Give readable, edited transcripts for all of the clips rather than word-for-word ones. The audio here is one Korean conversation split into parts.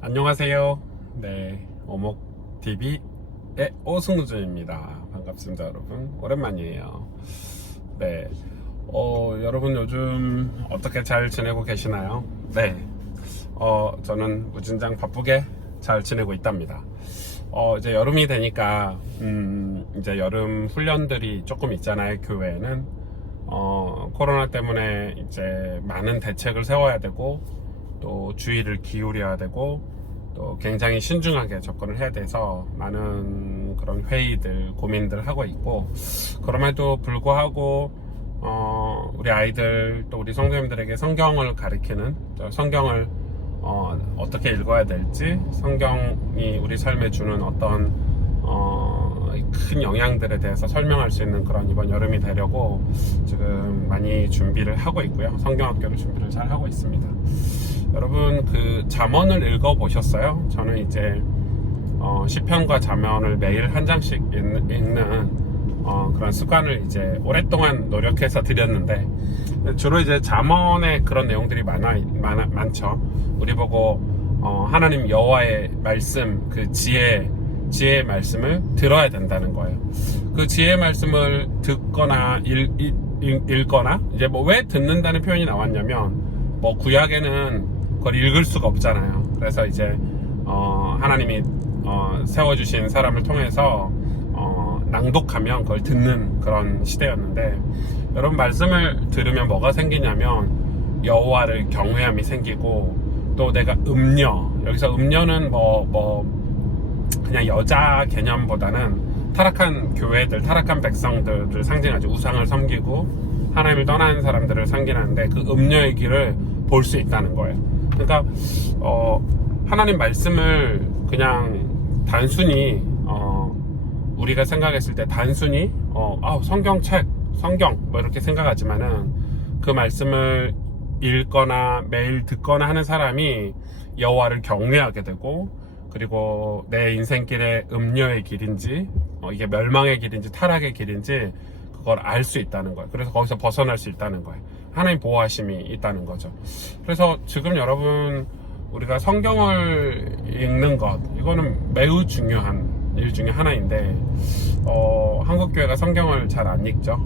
안녕하세요. 네, 오목TV의 오승우준입니다. 반갑습니다, 여러분. 오랜만이에요. 네, 여러분 요즘 어떻게 잘 지내고 계시나요? 네, 저는 무진장 바쁘게 잘 지내고 있답니다. 이제 여름이 되니까, 이제 여름 훈련들이 조금 있잖아요, 교회에는. 코로나 때문에 이제 많은 대책을 세워야 되고, 또 주의를 기울여야 되고, 또 굉장히 신중하게 접근을 해야 돼서 많은 그런 회의들, 고민들 하고 있고, 그럼에도 불구하고 우리 아이들 또 우리 성도님들에게 성경을 가르치는, 성경을 어떻게 읽어야 될지, 성경이 우리 삶에 주는 어떤 큰 영향들에 대해서 설명할 수 있는 그런 이번 여름이 되려고 지금 많이 준비를 하고 있고요. 성경학교를 준비를 잘 하고 있습니다. 여러분 그 잠언을 읽어 보셨어요? 저는 이제 시편과 잠언을 매일 한 장씩 읽는 그런 습관을 이제 오랫동안 노력해서 들였는데, 주로 이제 잠언에 그런 내용들이 많죠. 우리 보고 하나님 여호와의 말씀, 그 지혜의 말씀을 들어야 된다는 거예요. 그 지혜의 말씀을 듣거나 읽거나, 이제 뭐 왜 듣는다는 표현이 나왔냐면, 뭐 구약에는 그걸 읽을 수가 없잖아요. 그래서 이제 하나님이 세워주신 사람을 통해서 낭독하면 그걸 듣는 그런 시대였는데, 여러분 말씀을 들으면 뭐가 생기냐면 여호와를 경외함이 생기고, 또 내가 여기서 음녀는 그냥 여자 개념보다는 타락한 교회들, 타락한 백성들을 상징하죠. 우상을 섬기고 하나님을 떠난 사람들을 상징하는데, 그 음녀의 길을 볼 수 있다는 거예요. 그러니까 하나님 말씀을 그냥 단순히 우리가 생각했을 때 단순히 성경 뭐 이렇게 생각하지만은, 그 말씀을 읽거나 매일 듣거나 하는 사람이 여호와를 경외하게 되고, 그리고 내 인생길의 음녀의 길인지 이게 멸망의 길인지 타락의 길인지 그걸 알 수 있다는 거예요. 그래서 거기서 벗어날 수 있다는 거예요. 하나님 보호하심이 있다는 거죠. 그래서 지금 여러분 우리가 성경을 읽는 것, 이거는 매우 중요한 일 중에 하나인데, 한국 교회가 성경을 잘 안 읽죠.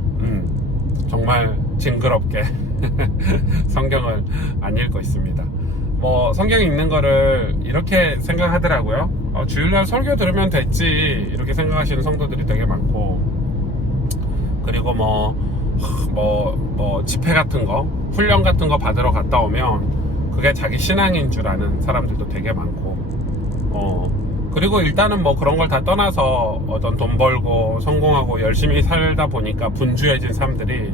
정말 징그럽게 성경을 안 읽고 있습니다. 성경 읽는 거를 이렇게 생각하더라고요. 주일날 설교 들으면 됐지, 이렇게 생각하시는 성도들이 되게 많고, 그리고 집회 같은 거, 훈련 같은 거 받으러 갔다 오면 그게 자기 신앙인 줄 아는 사람들도 되게 많고, 그리고 일단은 그런 걸 다 떠나서 어떤 돈 벌고 성공하고 열심히 살다 보니까 분주해진 사람들이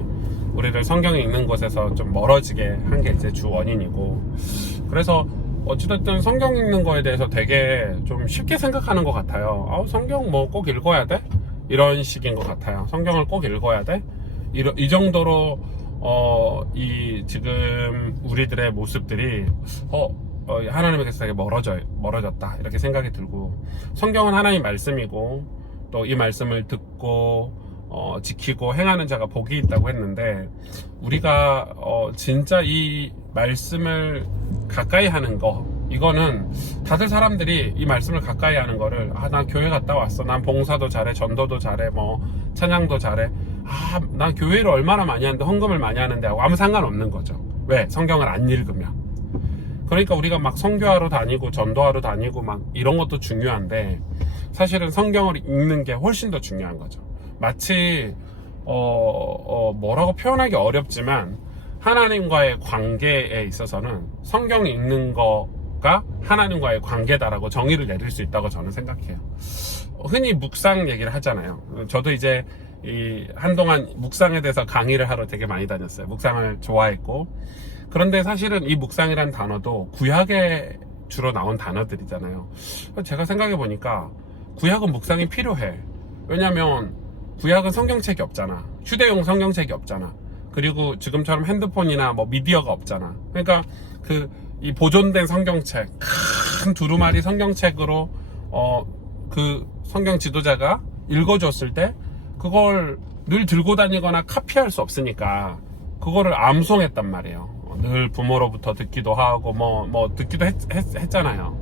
우리를 성경 읽는 곳에서 좀 멀어지게 한 게 이제 주 원인이고, 그래서 어찌됐든 성경 읽는 거에 대해서 되게 좀 쉽게 생각하는 것 같아요. 성경 꼭 읽어야 돼? 이런 식인 것 같아요. 성경을 꼭 읽어야 돼? 이 정도로 지금 우리들의 모습들이 하나님에게서 되게 멀어졌다, 이렇게 생각이 들고, 성경은 하나님 말씀이고, 또 이 말씀을 듣고 지키고 행하는 자가 복이 있다고 했는데, 우리가 진짜 이 말씀을 가까이 하는 거, 이거는 다들 사람들이 이 말씀을 가까이 하는 거를, 난 교회 갔다 왔어, 난 봉사도 잘해, 전도도 잘해, 찬양도 잘해, 난 교회를 얼마나 많이 하는데, 헌금을 많이 하는데 하고 아무 상관없는 거죠. 왜? 성경을 안 읽으면. 그러니까 우리가 선교하러 다니고 전도하러 다니고 이런 것도 중요한데, 사실은 성경을 읽는 게 훨씬 더 중요한 거죠. 마치 뭐라고 표현하기 어렵지만, 하나님과의 관계에 있어서는 성경 읽는 거가 하나님과의 관계다라고 정의를 내릴 수 있다고 저는 생각해요. 흔히 묵상 얘기를 하잖아요. 저도 이제 한동안 묵상에 대해서 강의를 하러 되게 많이 다녔어요. 묵상을 좋아했고, 그런데 사실은 이 묵상이란 단어도 구약에 주로 나온 단어들이잖아요. 제가 생각해 보니까 구약은 묵상이 필요해. 왜냐면 구약은 성경책이 없잖아. 휴대용 성경책이 없잖아. 그리고 지금처럼 핸드폰이나 미디어가 없잖아. 그러니까 이 보존된 성경책, 큰 두루마리 성경책으로 그 성경 지도자가 읽어줬을 때 그걸 늘 들고 다니거나 카피할 수 없으니까 그거를 암송했단 말이에요. 늘 부모로부터 듣기도 하고 듣기도 했잖아요.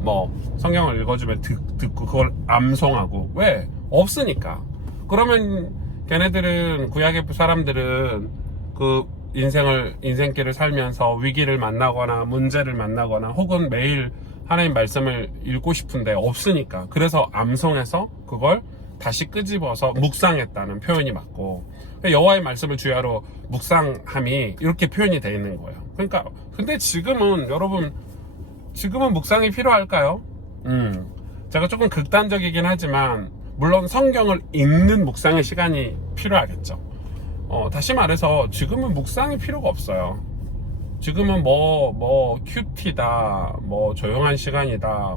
뭐 성경을 읽어주면 듣고 그걸 암송하고. 왜? 없으니까. 그러면 걔네들은, 구약의 사람들은 그 인생길을 살면서 위기를 만나거나 문제를 만나거나 혹은 매일 하나님 말씀을 읽고 싶은데 없으니까, 그래서 암송해서 그걸 다시 끄집어서 묵상했다는 표현이 맞고, 여호와의 말씀을 주야로 묵상함이 이렇게 표현이 되어 있는 거예요. 그러니까 근데 지금은, 여러분, 지금은 묵상이 필요할까요? 제가 조금 극단적이긴 하지만 물론 성경을 읽는 묵상의 시간이 필요하겠죠. 다시 말해서 지금은 묵상이 필요가 없어요. 지금은 큐티다, 조용한 시간이다,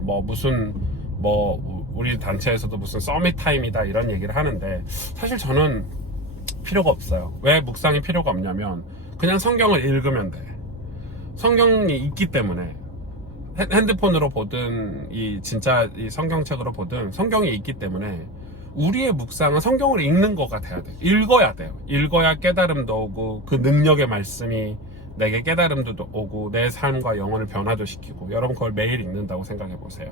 우리 단체에서도 무슨 서밋 타임이다 이런 얘기를 하는데, 사실 저는 필요가 없어요. 왜 묵상이 필요가 없냐면, 그냥 성경을 읽으면 돼. 성경이 있기 때문에. 핸드폰으로 보든 진짜 이 성경책으로 보든 성경이 있기 때문에 우리의 묵상은 성경을 읽는 거가 돼야 돼요. 읽어야 돼요. 읽어야 깨달음도 오고, 그 능력의 말씀이 내게 깨달음도 오고, 내 삶과 영혼을 변화도 시키고. 여러분, 그걸 매일 읽는다고 생각해 보세요.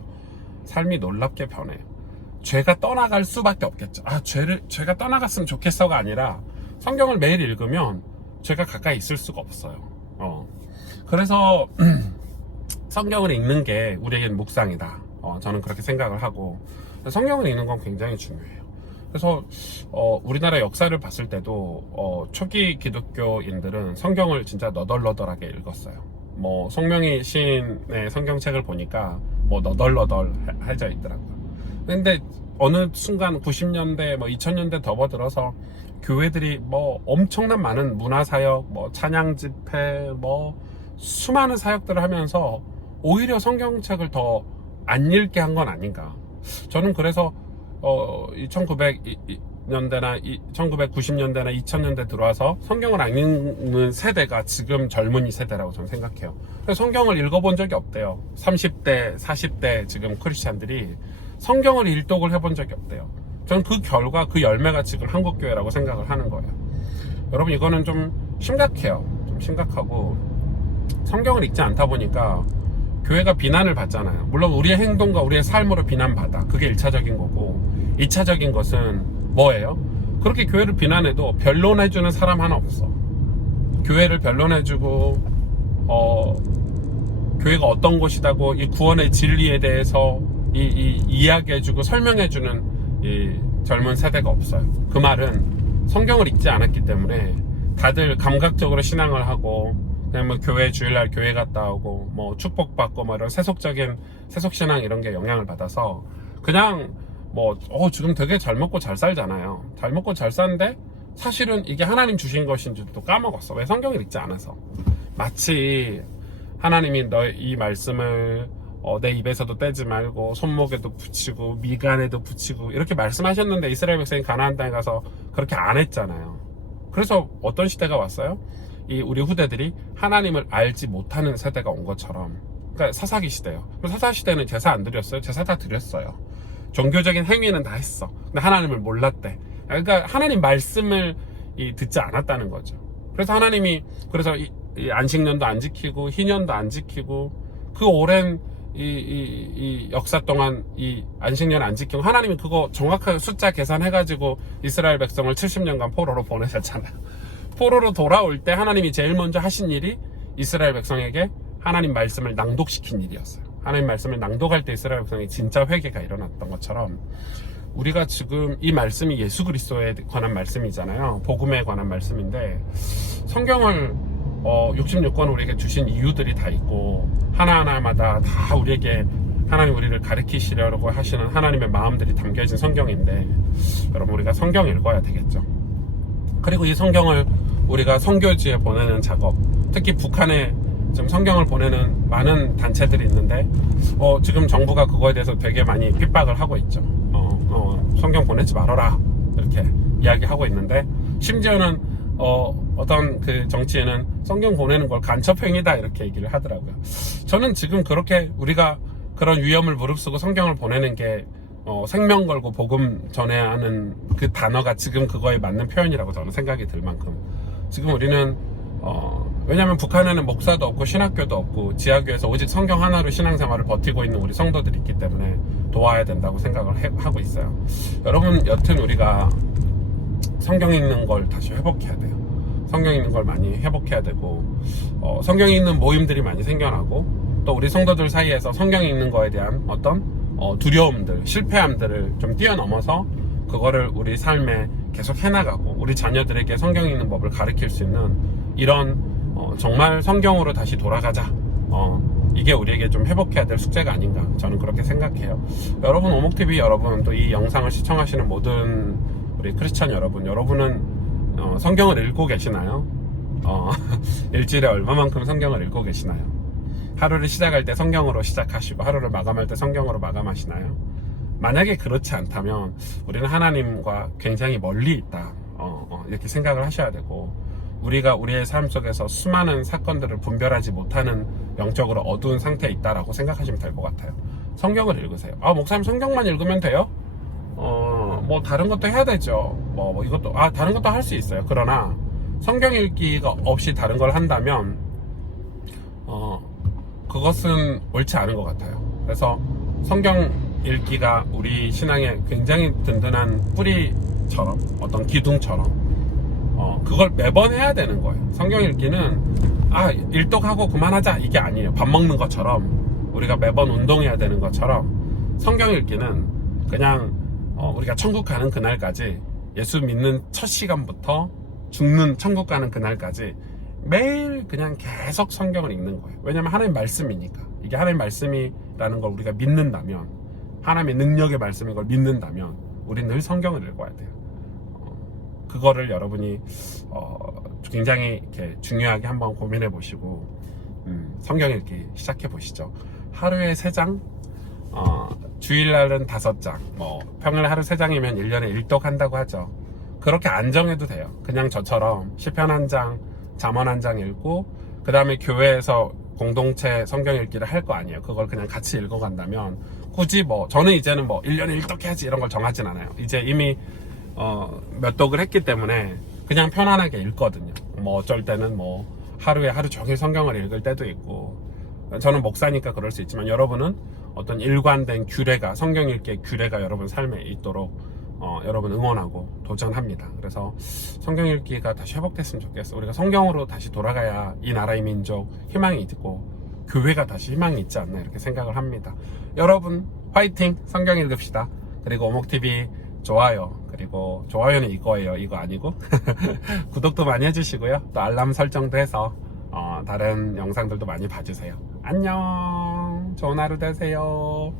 삶이 놀랍게 변해요. 죄가 떠나갈 수밖에 없겠죠. 죄가 떠나갔으면 좋겠어가 아니라, 성경을 매일 읽으면 죄가 가까이 있을 수가 없어요. 그래서 성경을 읽는 게 우리에게는 묵상이다. 저는 그렇게 생각을 하고, 성경을 읽는 건 굉장히 중요해요. 그래서 우리나라 역사를 봤을 때도 초기 기독교인들은 성경을 진짜 너덜너덜하게 읽었어요. 송명희 시인의 성경책을 보니까 너덜너덜해져 있더라고요. 근데 어느 순간 90년대 2000년대 접어들어서 교회들이 엄청난 많은 문화사역, 찬양 집회, 수많은 사역들을 하면서 오히려 성경책을 더 안 읽게 한 건 아닌가. 저는 그래서 1900년대나 1990년대나 2000년대 들어와서 성경을 안 읽는 세대가 지금 젊은이 세대라고 저는 생각해요. 성경을 읽어본 적이 없대요. 30대, 40대 지금 크리스찬들이 성경을 일독을 해본 적이 없대요. 저는 그 결과, 그 열매가 지금 한국교회라고 생각을 하는 거예요. 여러분, 이거는 좀 심각해요. 좀 심각하고, 성경을 읽지 않다 보니까 교회가 비난을 받잖아요. 물론 우리의 행동과 우리의 삶으로 비난받아. 그게 1차적인 거고, 2차적인 것은 뭐예요? 그렇게 교회를 비난해도 변론해주는 사람 하나 없어. 교회를 변론해주고 교회가 어떤 곳이다고 이 구원의 진리에 대해서 이야기해주고 설명해주는 이 젊은 세대가 없어요. 그 말은 성경을 읽지 않았기 때문에 다들 감각적으로 신앙을 하고, 그냥 교회 주일날 교회 갔다 오고 축복받고 이런 세속신앙 이런 게 영향을 받아서 그냥 지금 되게 잘 먹고 잘 살잖아요. 잘 먹고 잘 사는데 사실은 이게 하나님 주신 것인지도 까먹었어. 왜? 성경을 읽지 않아서. 마치 하나님이 이 말씀을 내 입에서도 떼지 말고 손목에도 붙이고 미간에도 붙이고 이렇게 말씀하셨는데, 이스라엘 백성이 가나안 땅에 가서 그렇게 안 했잖아요. 그래서 어떤 시대가 왔어요? 우리 후대들이 하나님을 알지 못하는 세대가 온 것처럼. 그러니까 사사기 시대예요. 사사기 시대는 제사 안 드렸어요? 제사 다 드렸어요. 종교적인 행위는 다 했어. 근데 하나님을 몰랐대. 그러니까 하나님 말씀을 듣지 않았다는 거죠. 그래서 하나님이 이 안식년도 안 지키고 희년도 안 지키고, 그 오랜 이 역사 동안 이 안식년 안 지키고, 하나님이 그거 정확하게 숫자 계산해가지고 이스라엘 백성을 70년간 포로로 보내셨잖아요. 포로로 돌아올 때 하나님이 제일 먼저 하신 일이 이스라엘 백성에게 하나님 말씀을 낭독시킨 일이었어요. 하나님 말씀을 낭독할 때 이스라엘 백성이 진짜 회개가 일어났던 것처럼, 우리가 지금 이 말씀이 예수 그리스도에 관한 말씀이잖아요. 복음에 관한 말씀인데, 성경을 66권 우리에게 주신 이유들이 다 있고, 하나하나마다 다 우리에게 하나님 우리를 가르치시려고 하시는 하나님의 마음들이 담겨진 성경인데, 여러분, 우리가 성경 읽어야 되겠죠. 그리고 이 성경을 우리가 선교지에 보내는 작업, 특히 북한에 지금 성경을 보내는 많은 단체들이 있는데 지금 정부가 그거에 대해서 되게 많이 핍박을 하고 있죠. 성경 보내지 말아라 이렇게 이야기하고 있는데, 심지어는 어떤 그 정치에는 성경 보내는 걸 간첩행위다 이렇게 얘기를 하더라고요. 저는 지금 그렇게 우리가 그런 위험을 무릅쓰고 성경을 보내는 게 생명 걸고 복음 전해야 하는 그 단어가 지금 그거에 맞는 표현이라고 저는 생각이 들 만큼, 지금 우리는 왜냐하면 북한에는 목사도 없고 신학교도 없고 지하교에서 오직 성경 하나로 신앙생활을 버티고 있는 우리 성도들이 있기 때문에 도와야 된다고 생각을 하고 있어요. 여러분, 여튼 우리가 성경 읽는 걸 다시 회복해야 돼요. 성경 읽는 걸 많이 회복해야 되고, 성경 읽는 모임들이 많이 생겨나고, 또 우리 성도들 사이에서 성경 읽는 거에 대한 어떤 두려움들, 실패함들을 좀 뛰어넘어서 그거를 우리 삶에 계속 해나가고, 우리 자녀들에게 성경 읽는 법을 가르칠 수 있는 이런 정말 성경으로 다시 돌아가자. 이게 우리에게 좀 회복해야 될 숙제가 아닌가, 저는 그렇게 생각해요. 여러분, 오목TV 여러분, 또 이 영상을 시청하시는 모든 우리 크리스찬 여러분, 여러분은 성경을 읽고 계시나요? 일주일에 얼마만큼 성경을 읽고 계시나요? 하루를 시작할 때 성경으로 시작하시고 하루를 마감할 때 성경으로 마감하시나요? 만약에 그렇지 않다면 우리는 하나님과 굉장히 멀리 있다, 이렇게 생각을 하셔야 되고, 우리가 우리의 삶 속에서 수많은 사건들을 분별하지 못하는 영적으로 어두운 상태에 있다라고 생각하시면 될 것 같아요. 성경을 읽으세요. 목사님 성경만 읽으면 돼요? 뭐 다른 것도 해야 되죠. 뭐 이것도 다른 것도 할 수 있어요. 그러나 성경 읽기가 없이 다른 걸 한다면 그것은 옳지 않은 것 같아요. 그래서 성경 읽기가 우리 신앙의 굉장히 든든한 뿌리처럼, 어떤 기둥처럼 그걸 매번 해야 되는 거예요. 성경 읽기는 일독하고 그만하자, 이게 아니에요. 밥 먹는 것처럼, 우리가 매번 운동해야 되는 것처럼, 성경 읽기는 그냥 우리가 천국 가는 그날까지, 예수 믿는 첫 시간부터 죽는 천국 가는 그날까지 매일 그냥 계속 성경을 읽는 거예요. 왜냐면 하나님 말씀이니까. 이게 하나님 말씀이라는 걸 우리가 믿는다면, 하나님의 능력의 말씀인 걸 믿는다면 우리는 늘 성경을 읽어야 돼요. 그거를 여러분이 굉장히 이렇게 중요하게 한번 고민해 보시고 성경 읽기 시작해 보시죠. 하루에 3장, 주일날은 5장, 뭐 평일 하루 3장이면 1년에 1독 한다고 하죠. 그렇게 안 정해도 돼요. 그냥 저처럼 시편 1장, 잠언 1장 읽고, 그 다음에 교회에서 공동체 성경 읽기를 할 거 아니에요. 그걸 그냥 같이 읽어간다면, 굳이 저는 이제는 1년에 1독 해야지 이런 걸 정하진 않아요. 이제 이미 몇 독을 했기 때문에 그냥 편안하게 읽거든요. 어쩔 때는 하루에 하루 종일 성경을 읽을 때도 있고, 저는 목사니까 그럴 수 있지만, 여러분은 어떤 일관된 규례가, 성경 읽기의 규례가 여러분 삶에 있도록 여러분 응원하고 도전합니다. 그래서 성경 읽기가 다시 회복됐으면 좋겠어요. 우리가 성경으로 다시 돌아가야 이 나라의 민족 희망이 있고 교회가 다시 희망이 있지 않나, 이렇게 생각을 합니다. 여러분 화이팅! 성경 읽읍시다. 그리고 오목TV 좋아요, 그리고 좋아요는 이거예요, 이거 아니고 구독도 많이 해주시고요. 또 알람 설정도 해서 다른 영상들도 많이 봐주세요. 안녕, 좋은 하루 되세요.